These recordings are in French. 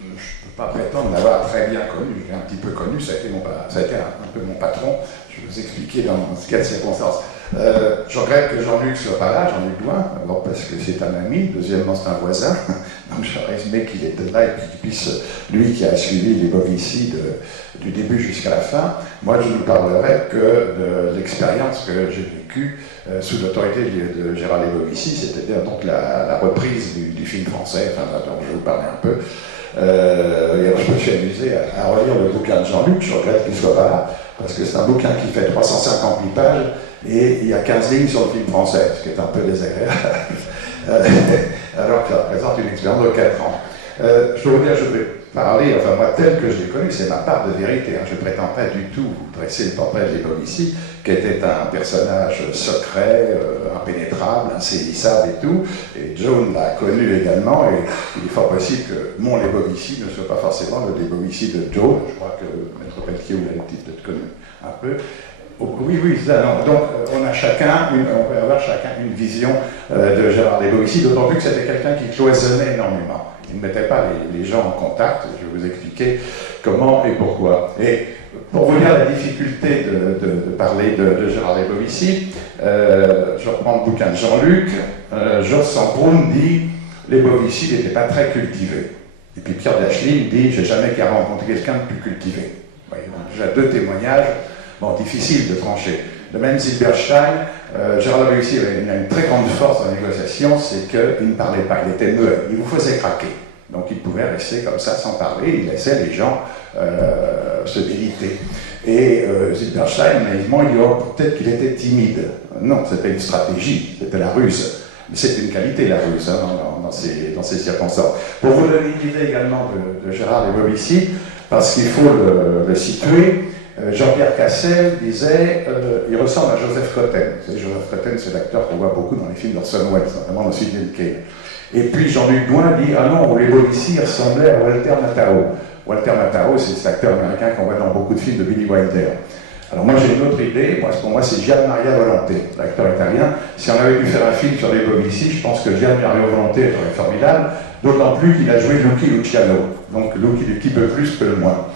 je ne peux pas prétendre l'avoir très bien connu, je l'ai un petit peu connu, ça a été un peu mon patron, je vais vous expliquer dans quelles circonstances. Je regrette que Jean-Luc ne soit pas là, Jean-Luc Douin, d'abord parce que c'est un ami, deuxièmement c'est un voisin, donc j'aurais aimé qu'il était là et qu'il puisse, lui qui a suivi les Bovici du début jusqu'à la fin, moi je ne parlerai que de l'expérience que j'ai vécue sous l'autorité de Gérard Lebovici, c'est-à-dire donc la reprise du film français, enfin dont je vais vous parler un peu. Et alors je me suis amusé à relire le bouquin de Jean-Luc, je regrette qu'il ne soit pas là, parce que c'est un bouquin qui fait 358 pages, et il y a 15 lignes sur le film français, ce qui est un peu désagréable, alors que ça représente une expérience de 4 ans. Je dois vous dire, je vais parler, enfin moi, tel que je l'ai connu, c'est ma part de vérité. Hein. Je ne prétends pas du tout vous dresser le portrait de Lebovici, qui était un personnage secret, impénétrable, insaisissable et tout. Et Joan l'a connu également, et il est fort possible que mon Lebovici ne soit pas forcément le Lebovici de Joan. Je crois que Maître Pelletier, vous l'avez peut-être connu un peu. Oui, oui, ça, non. Donc on peut avoir chacun une vision de Gérard Lebovici, d'autant plus que c'était quelqu'un qui cloisonnait énormément. Il ne mettait pas les gens en contact, je vais vous expliquer comment et pourquoi. Et pour vous dire la difficulté de parler de Gérard Lebovici, je reprends le bouquin de Jean-Luc, Georges Samproun dit « Lebovici n'était pas très cultivé ». Et puis Pierre Dacheline dit « J'ai jamais rencontré quelqu'un de plus cultivé ». Vous voyez, donc déjà deux témoignages. Bon, difficile de trancher. De même, Zilberstein, Gérard Lebovici avait une très grande force dans la négociation, c'est qu'il ne parlait pas, il était muet, il vous faisait craquer. Donc il pouvait rester comme ça sans parler, il laissait les gens se déliter. Et Zilberstein, naïvement, il dit oh, peut-être qu'il était timide. Non, c'était une stratégie, c'était la ruse. Mais c'est une qualité, la ruse, hein, dans ces circonstances. Pour vous donner une idée également de Gérard Lebovici, parce qu'il faut le situer, Jean-Pierre Cassel disait il ressemble à Joseph Cotten. Joseph Cotten, c'est l'acteur qu'on voit beaucoup dans les films d'Orson Welles, notamment dans Citizen Kane. Et puis Jean-Luc Douin dit ah non, Lebovici ressemblait à Walter Matthau. Walter Matthau, c'est cet acteur américain qu'on voit dans beaucoup de films de Billy Wilder. Alors moi j'ai une autre idée, pour moi c'est Gian Maria Volonté, l'acteur italien. Si on avait pu faire un film sur Lebovici, je pense que Gian Maria Volonté serait formidable, d'autant plus qu'il a joué Lucky Luciano, donc Lucky qui peut plus que le moins.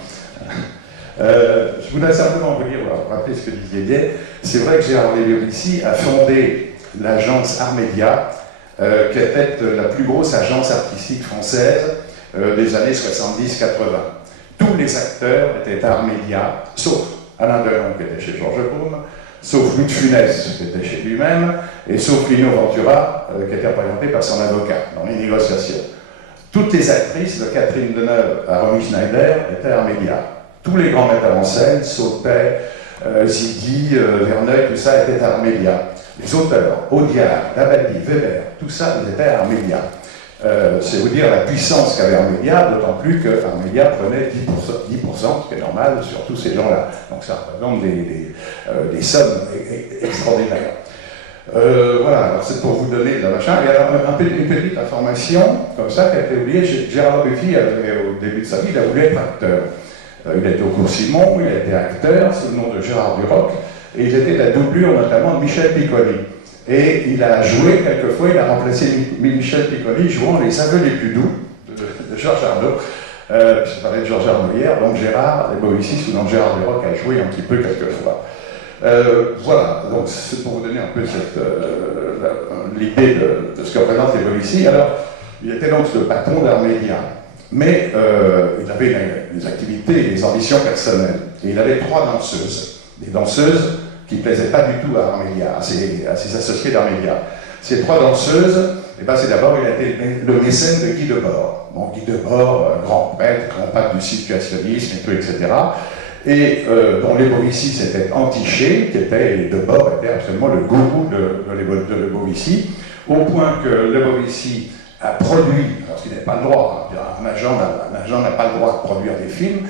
Je voudrais simplement vous dire, vous rappeler ce que disait Didier, c'est vrai que Gérard Lebovici a fondé l'agence Armédia, qui était la plus grosse agence artistique française des années 70-80. Tous les acteurs étaient à Armédia, sauf Alain Delon qui était chez Georges Baume, sauf Louis de Funès qui était chez lui-même, et sauf Lino Ventura qui était représenté par son avocat dans les négociations. Toutes les actrices, de Catherine Deneuve à Romy Schneider, étaient à Armédia. Tous les grands metteurs en scène, Sautet, Zidi, Verneuil, tout ça était à Armédia. Les auteurs, Audiard, Dabadi, Weber, tout ça, ils étaient à Armédia. C'est vous dire la puissance qu'avait Armédia, d'autant plus que Armédia prenait 10%, ce qui est normal sur tous ces gens-là. Donc ça représente des sommes extraordinaires. Voilà, alors c'est pour vous donner la machin. Il y a une petite information, comme ça, qui a été oubliée. Gérard Lebovici, au début de sa vie, il a voulu être acteur. Il était au cours Simon, il a été acteur, sous le nom de Gérard Duroc, et il était la doublure notamment de Michel Piccoli. Et il a joué quelquefois, il a remplacé Michel Piccoli jouant Les Aveux les plus doux de Georges Arnaud. Je parlais de Georges Arnaud hier, donc Gérard Lebovici, sous le nom de Gérard Duroc, a joué un petit peu quelquefois. Voilà, donc c'est pour vous donner un peu l'idée de ce que représente Lebovici. Alors, il était donc le patron d'Armédia. Mais il avait des activités et des ambitions personnelles. Et il avait 3 danseuses. Des danseuses qui ne plaisaient pas du tout à Armédia, à ses associés d'Armédia. Ces 3 danseuses, eh ben, c'est d'abord, il a été le mécène de Guy Debord. Bon, Guy Debord, grand prêtre, grand pape du situationnisme et tout, etc. Et dont Lebovici s'était entiché, Debord était absolument le gourou de Lebovici, au point que Lebovici a produit, parce qu'il n'avait pas le droit, un agent n'a pas le droit de produire des films,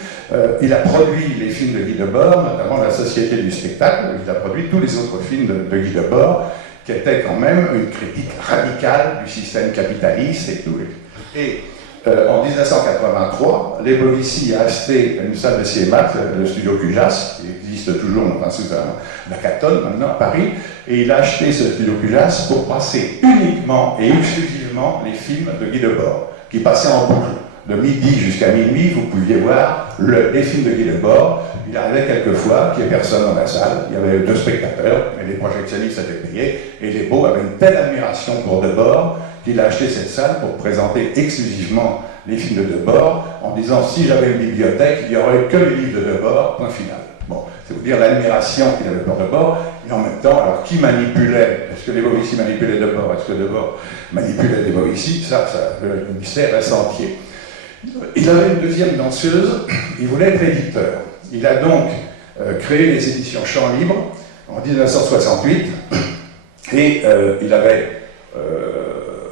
il a produit les films de Guy Debord, notamment La Société du spectacle, il a produit tous les autres films de Guy Debord, qui étaient quand même une critique radicale du système capitaliste et tout. Et en 1983, Lebovici a acheté une salle de cinéma, le studio Cujas, qui existe toujours sous la Catonne maintenant à Paris, et il a acheté ce studio Cujas pour passer uniquement et exclusivement les films de Guy Debord, qui passaient en boucle. de midi jusqu'à minuit, vous pouviez voir les films de Guy Debord. Il arrivait quelquefois qu'il n'y ait personne dans la salle, il y avait 2 spectateurs, mais les projectionnistes étaient payés, et les beaux avaient une telle admiration pour Debord qu'il a acheté cette salle pour présenter exclusivement les films de Debord, en disant si j'avais une bibliothèque, il n'y aurait que les livres de Debord, point final. Bon, c'est vous dire l'admiration qu'il avait pour Debord, et en même temps, alors qui manipulait? Est-ce que les Bovici manipulaient Debord? Est-ce que Debord manipulait les Bovici? Ça, le mystère reste entier. Il avait une deuxième danseuse, il voulait être éditeur. Il a donc créé les éditions Champ Libre en 1968, et il avait,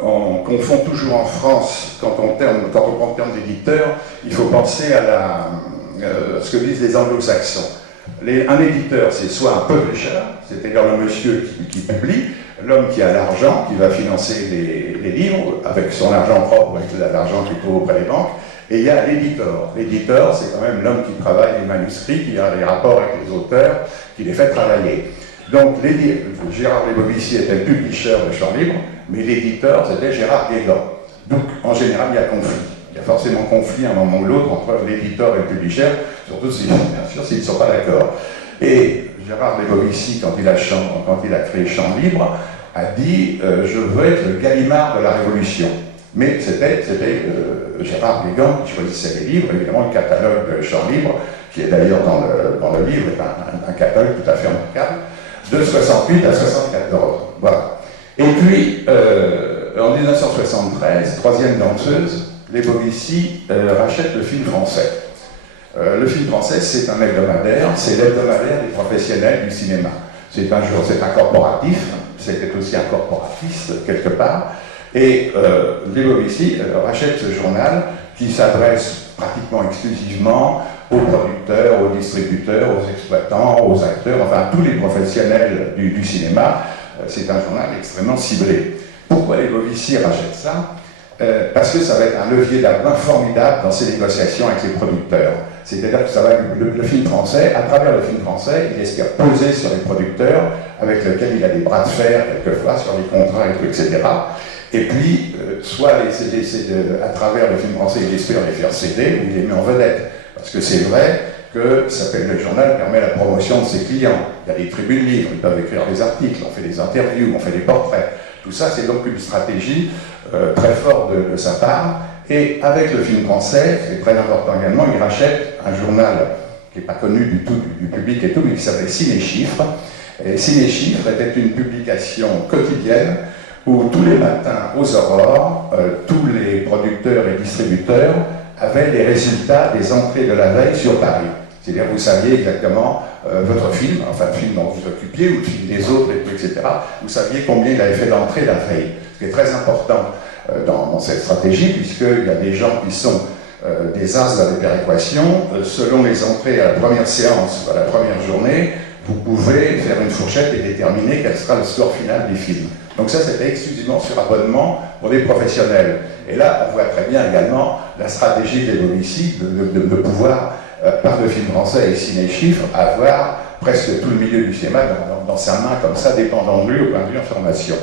on confond toujours en France, quand on prend le terme d'éditeur, il faut penser à ce que disent les anglo-saxons. Un éditeur, c'est soit un publisher, c'est-à-dire le monsieur qui publie, l'homme qui a l'argent, qui va financer les livres, avec son argent propre, avec l'argent qu'il trouve auprès des banques, et il y a l'éditeur. L'éditeur, c'est quand même l'homme qui travaille les manuscrits, qui a les rapports avec les auteurs, qui les fait travailler. Donc, Gérard Lebovici était le publisher de Champ Libre, mais l'éditeur, c'était Gérard Guégan. Donc, en général, il y a conflit. Il y a forcément conflit à un moment ou l'autre entre l'éditeur et le publisher, surtout si, bien sûr, s'ils ne sont pas d'accord. Et Gérard Lebovici, quand il a créé Champ Libre, a dit je veux être le Gallimard de la Révolution. Mais c'était Gérard Guégan qui choisissait les livres, évidemment le catalogue de Champ Libre, qui est d'ailleurs dans le livre, est un catalogue tout à fait remarquable, de 68 à 74. Voilà. Et puis, en 1973, troisième danseuse, Lebovici rachète le Film français. Le Film français, c'est un hebdomadaire, c'est l'hebdomadaire des professionnels du cinéma. C'est un corporatif, c'était aussi un corporatiste quelque part, et Lebovici rachète ce journal qui s'adresse pratiquement exclusivement aux producteurs, aux distributeurs, aux exploitants, aux acteurs, enfin tous les professionnels du cinéma. C'est un journal extrêmement ciblé. Pourquoi Lebovici rachète ça? Parce que ça va être un levier d'appoint formidable dans ses négociations avec les producteurs. C'est-à-dire que ça va être le film français, à travers le film français, il espère poser sur les producteurs, avec lesquels il a des bras de fer quelquefois sur les contrats, etc. Et puis, soit à travers le film français, il espère les faire céder, ou il les met en vedette. Parce que c'est vrai que le journal permet la promotion de ses clients. Il y a des tribunes libres, ils peuvent écrire des articles, on fait des interviews, on fait des portraits. Tout ça, c'est donc une stratégie très forte de sa part. Et avec le film français, c'est très important également, il rachète un journal qui n'est pas connu du tout du public et tout, mais qui s'appelle Ciné-Chiffres. Et Ciné-Chiffres était une publication quotidienne où tous les matins aux aurores, tous les producteurs et distributeurs avaient les résultats des entrées de la veille sur Paris. C'est-à-dire vous saviez exactement votre film, enfin le film dont vous vous occupiez, ou le film des autres, etc. Vous saviez combien il avait fait d'entrées la veille. Ce qui est très important dans cette stratégie, puisqu'il y a des gens qui sont des as de la péréquation. Selon les entrées à la première séance, à la première journée, vous pouvez faire une fourchette et déterminer quel sera le score final du film. Donc ça, c'était exclusivement sur abonnement pour les professionnels. Et là, on voit très bien également la stratégie des Lebovici de pouvoir, par le film français et Ciné-Chiffres, avoir presque tout le milieu du cinéma dans sa main, comme ça, dépendant de lui au point de vue information.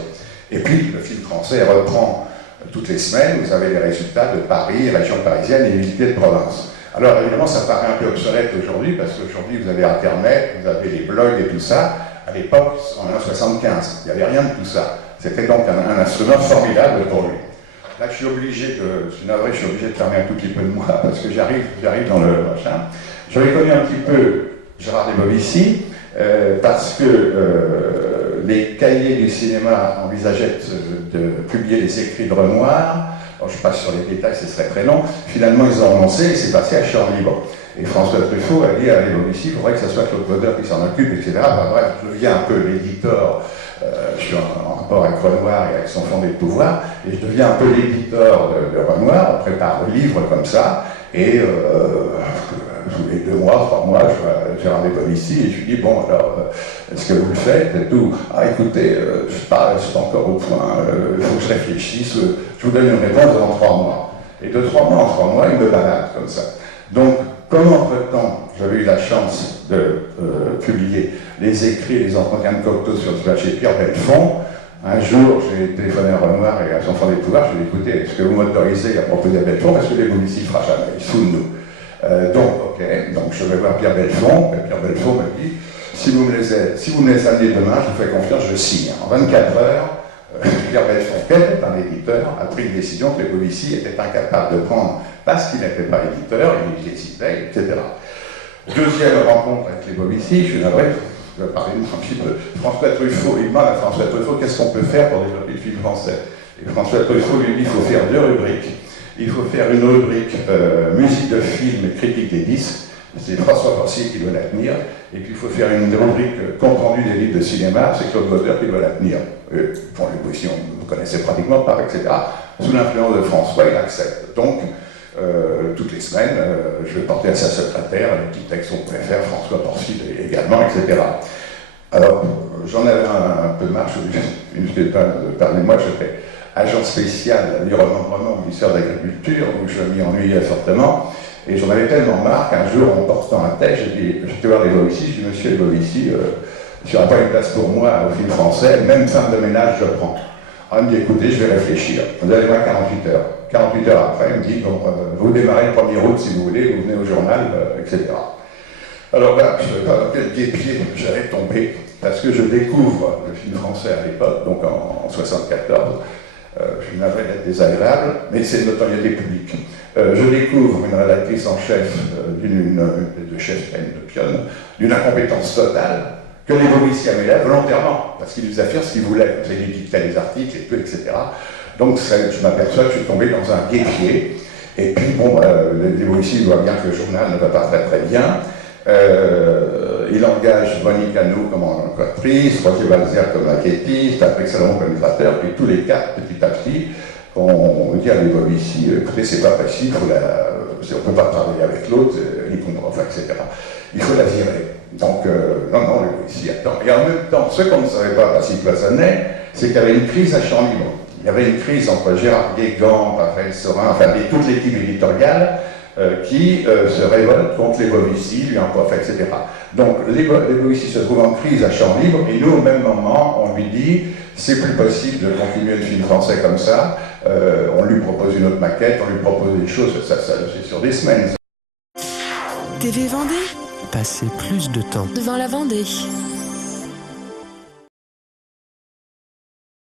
Et puis, le film français reprend toutes les semaines, vous avez les résultats de Paris, région parisienne et unité de province. Alors évidemment, ça paraît un peu obsolète aujourd'hui, parce qu'aujourd'hui, vous avez Internet, vous avez les blogs et tout ça. À l'époque, en 1975, il n'y avait rien de tout ça. C'était donc un instrument formidable pour lui. Là, je suis obligé de fermer un tout petit peu de moi, parce que j'arrive dans le machin. J'avais connu un petit peu Gérard Lebovici, parce que les cahiers du cinéma envisageaient de publier les écrits de Renoir. Alors, je passe sur les détails, ce serait très long. Finalement, ils ont renoncé et c'est passé à Champ Libre. Et François Truffaut a dit à Lebovici, il faudrait que ce soit Claude Vaudeur qui s'en occupe, etc. Enfin, bref, je deviens un peu l'éditeur, je suis en rapport avec Renoir et avec son fondé de pouvoir, et je deviens un peu l'éditeur de Renoir, on prépare le livre comme ça, et tous les 2 mois, 3 mois, je vois Gérard Lebovici et je lui dis, bon, alors, est-ce que vous le faites et tout? Ah, écoutez, je ne suis pas encore au point, il faut que je réfléchisse, je vous donne une réponse dans 3 mois. Et de 3 mois en 3 mois, il me balade comme ça. Donc, comme entre-temps, j'avais eu la chance de publier les écrits et les entretiens de Cocteau sur le et Pierre Belfond, Un jour, j'ai téléphoné à Renoir et à son frère des pouvoirs, je lui ai dit, écoutez, est-ce que vous m'autorisez à proposer à Belfond, parce que les Bovici ne fera jamais, il se fout de nous. Donc, ok, donc je vais voir Pierre Belfond, et Pierre Belfond me dit, si vous me les amenez demain, je vous fais confiance, je signe. En 24 heures, Pierre Belfond, qui est un éditeur, a pris une décision que les Bovici étaient incapables de prendre parce qu'il n'était pas éditeur, il hésitait, etc. Deuxième rencontre avec les Bovici, je suis navré, je vais parler un petit peu. François Truffaut, il demande à François Truffaut qu'est-ce qu'on peut faire pour développer le film français. Et François Truffaut lui dit qu'il faut faire 2 rubriques. Il faut faire une rubrique musique de film et critique des disques. C'est François Porcier qui doit la tenir. Et puis il faut faire une rubrique compte rendu des livres de cinéma. C'est Claude Bauder qui doit la tenir. Bon, les Bovici, on ne connaissait pratiquement pas, etc. Sous l'influence de François, il accepte. Donc, toutes les semaines, je vais porter à sa secrétaire les petits textes qu'on pouvait faire, François Porcier également, etc. Alors, j'en avais un peu de marche, je ne sais pas parler de moi, j'étais agent spécial à l'environnement au ministère de l'Agriculture, où je m'y ennuyais fortement, et j'en avais tellement marre qu'un jour, en portant un texte, j'étais voir les Bovici, je dis, monsieur les Bovici, il n'y aura pas une place pour moi au film français, même femme de ménage, je prends. Alors, il me dit, écoutez, je vais réfléchir. Vous allez voir 48 heures. 48 heures après, il me dit, bon, vous démarrez le 1er août si vous voulez, vous venez au journal, etc. Alors là, je ne savais pas dans quel guépier j'allais tomber, parce que je découvre le film français à l'époque, donc en 1974. Je suis navré d'être désagréable, mais c'est une notoriété publique. Je découvre une rédactrice en chef, de chef, de pionne, d'une incompétence totale, que les Bovici avaient là volontairement, parce qu'ils nous affirment ce qu'ils voulaient, c'est lui dictait les articles et tout, etc. Donc je m'aperçois que je suis tombé dans un guépier, et puis bon, les Bovici voient bien que le journal ne va pas très très bien. Il engage Monique Hano comme enquêtrice, Roger Balzer comme maquettiste, Patrick Salomon comme illustrateur, puis tous les 4, petit à petit, on dit à les Bovici, écoutez, c'est pas facile, on ne peut pas parler avec l'autre, il comprend, enfin, etc. Il faut la virer. Donc, non, les Bovici attendent. Et en même temps, ce qu'on ne savait pas, parce qu'il cloisonnait, c'est qu'il y avait une crise à Champs-Libre. Il y avait une crise entre Gérard Guégan, Raphaël Sorin, enfin toute l'équipe éditoriale, qui se révolte contre les Bovici, lui en coiffe, etc. Donc les Bovici se trouvent en crise à Champs-Libre, et nous, au même moment, on lui dit c'est plus possible de continuer le film français comme ça. On lui propose une autre maquette, on lui propose des choses, ça c'est sur des semaines. TV Vendée. Passer plus de temps devant la Vendée.